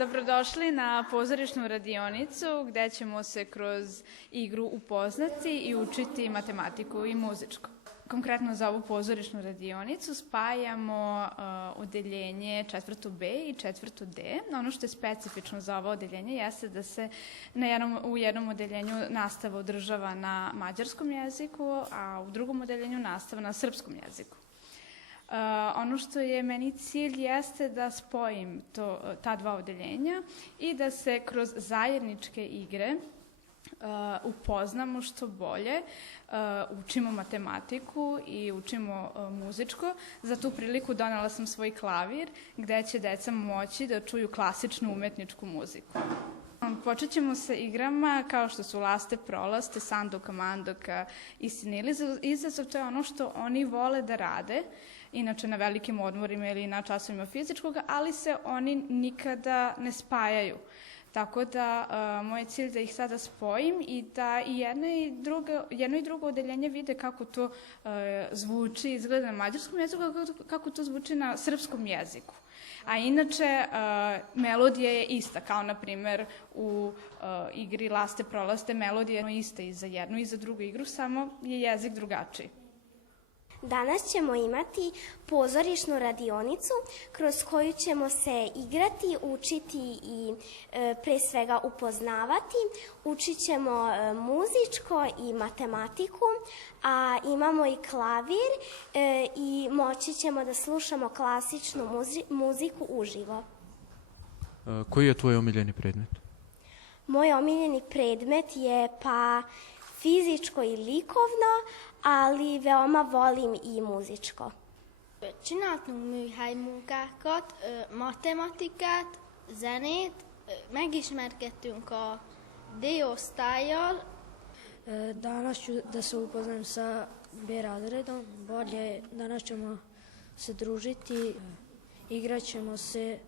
Dobrodošli na pozorišnu radionicu gde ćemo se kroz igru upoznati i učiti matematiku i muzičko. Konkretno za ovu pozorišnu radionicu spajamo odeljenje 4B i 4D. Ono što je specifično za ovo odeljenje jeste da se u jednom odeljenju nastava održava na mađarskom jeziku, a u drugom odeljenju nastava na srpskom jeziku. Ono što je meni cilj jeste da spojim ta dva odeljenja i da se kroz zajedničke igre upoznamo što bolje, učimo matematiku i učimo muzičko. Za tu priliku donela sam svoj klavir gde će deca moći da čuju klasičnu umetničku muziku. Počet ćemo sa igrama kao što su Laste prolaste, Sanduka manduka i Sinili izazov. To je ono što oni vole da rade, inače na velikim odmorima ili na časovima fizičkog, ali se oni nikada ne spajaju. Tako da moj cilj je da ih sada spojim i da i jedno i drugo odeljenje vide kako to zvuči, izgleda na mađarskom jeziku, kako to zvuči na srpskom jeziku. A inače, melodija je ista, kao na primer u igri Laste prolaste, melodija je ista i za jednu i za drugu igru, samo je jezik drugačiji. Danas ćemo imati pozorišnu radionicu kroz koju ćemo se igrati, učiti i pre svega upoznavati. Učit ćemo muzičko i matematiku, a imamo i klavir i moći ćemo da slušamo klasičnu muziku uživo. Koji je tvoj omiljeni predmet? Moj omiljeni predmet je fizičko i likovno, ali veoma volim i muzičko. Csináltunk műhelymunkákat, matematikát, zenét, megismerkedtünk a D-osztályjal. Danas ću da se upoznam sa B razredom, danas ćemo se družiti, igrat ćemo se.